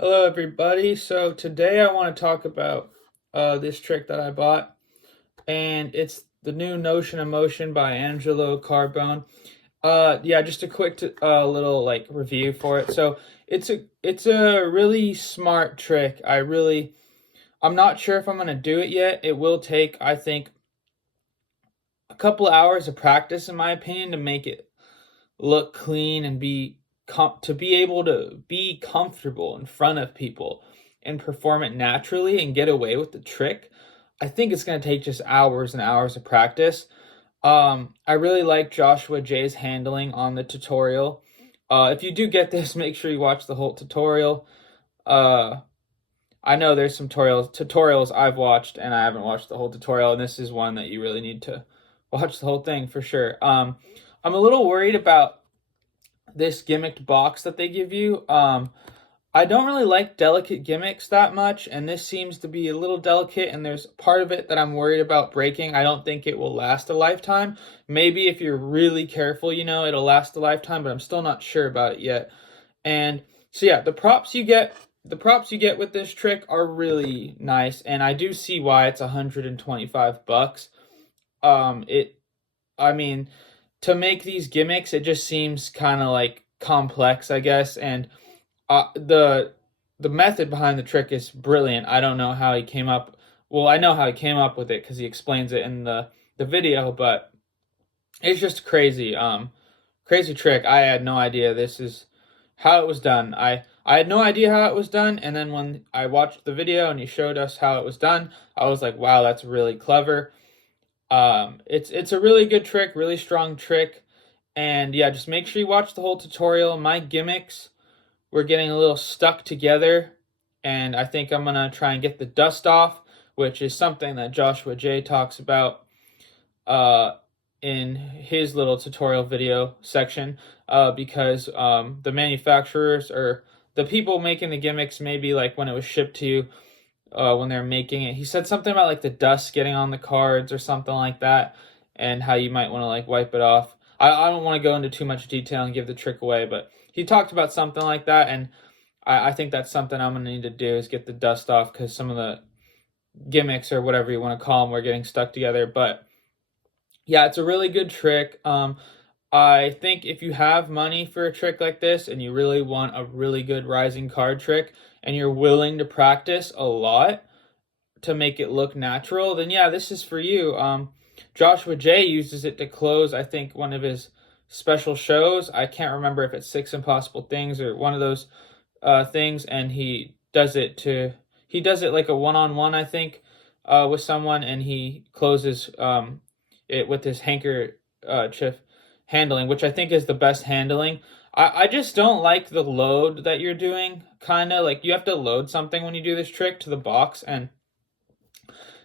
Hello, everybody. So today I want to talk about this trick that I bought, and it's the new Notion of Motion by Angelo Carbone. Yeah, just a quick little like review for it. So it's a really smart trick. I'm not sure if I'm gonna do it yet. It will take, I think, a couple hours of practice, in my opinion, to make it look clean and to be able to be comfortable in front of people and perform it naturally and get away with the trick. I think it's going to take just hours and hours of practice. I really like Joshua Jay's handling on the tutorial. If you do get this, make sure you watch the whole tutorial. Uh, I know there's some tutorials I've watched, and I haven't watched the whole tutorial, and this is one that you really need to watch the whole thing for sure. I'm a little worried about this gimmicked box that they give you. I don't really like delicate gimmicks that much, and this seems to be a little delicate, and there's part of it that I'm worried about breaking. I don't think it will last a lifetime. Maybe if you're really careful, it'll last a lifetime, but I'm still not sure about it yet. And so yeah, the props you get with this trick are really nice, and I do see why it's $125. It I mean, to make these gimmicks, it just seems kind of like complex, I guess, and the method behind the trick is brilliant. I don't know how he came up. Well, I know how he came up with it because he explains it in the video, but it's just crazy. Crazy trick. I had no idea this is how it was done. I had no idea how it was done, and then when I watched the video and he showed us how it was done, I was like, wow, that's really clever. It's a really good trick, really strong trick, and yeah, just make sure you watch the whole tutorial. My gimmicks were getting a little stuck together, and I think I'm gonna try and get the dust off, which is something that Joshua Jay talks about uh, in his little tutorial video section, because the manufacturers or the people making the gimmicks, maybe like when it was shipped to you, when they're making it. He said something about like the dust getting on the cards or something like that, and how you might want to like wipe it off. I don't want to go into too much detail and give the trick away, but he talked about something like that, and I think that's something I'm gonna need to do is get the dust off because some of the gimmicks or whatever you want to call them were getting stuck together. But yeah, it's a really good trick. I think if you have money for a trick like this and you really want a really good rising card trick and you're willing to practice a lot to make it look natural, then yeah, this is for you. Joshua Jay uses it to close, I think, one of his special shows. I can't remember if it's Six Impossible Things or one of those things, and he does it like a one-on-one, I think, with someone, and he closes it with his handkerchief handling, which I think is the best handling. I just don't like the load that you're doing, kind of like you have to load something when you do this trick to the box, and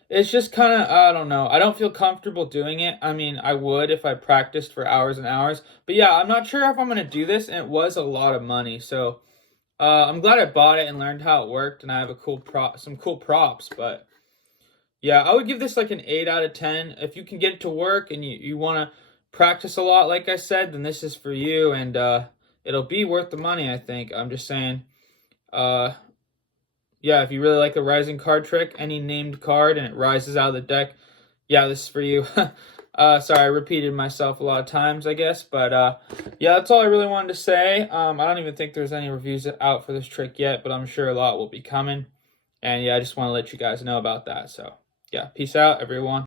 it's just kind of, I don't know. I don't feel comfortable doing it. I mean, I would if I practiced for hours and hours. But yeah, I'm not sure if I'm going to do this, and it was a lot of money. So I'm glad I bought it and learned how it worked, and I have some cool props. But yeah, I would give this like an 8 out of 10. If you can get it to work and you want to practice a lot, like I said, then this is for you, and it'll be worth the money, I think. I'm just saying. Uh, yeah, if you really like the rising card trick, any named card and it rises out of the deck, yeah, this is for you. Sorry, I repeated myself a lot of times, I guess, but yeah, that's all I really wanted to say. I don't even think there's any reviews out for this trick yet, but I'm sure a lot will be coming. And yeah, I just want to let you guys know about that. So yeah, peace out, everyone.